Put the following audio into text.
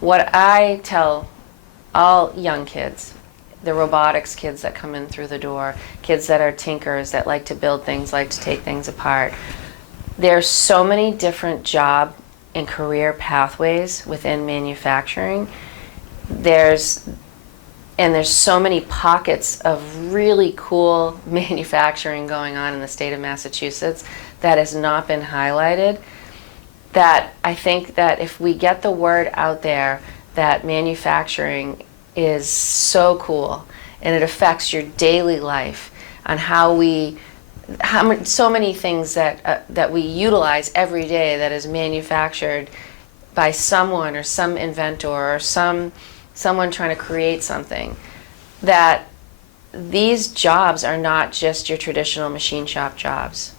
What I tell all young kids, the robotics kids that come in through the door, kids that are tinkers, that like to build things, like to take things apart, there's so many different job and career pathways within manufacturing. There's so many pockets of really cool manufacturing going on in the state of Massachusetts that has not been highlighted, that I think that if we get the word out there that manufacturing is so cool and it affects your daily life on so many things that we utilize every day that is manufactured by someone or some inventor or someone trying to create something, that these jobs are not just your traditional machine shop jobs.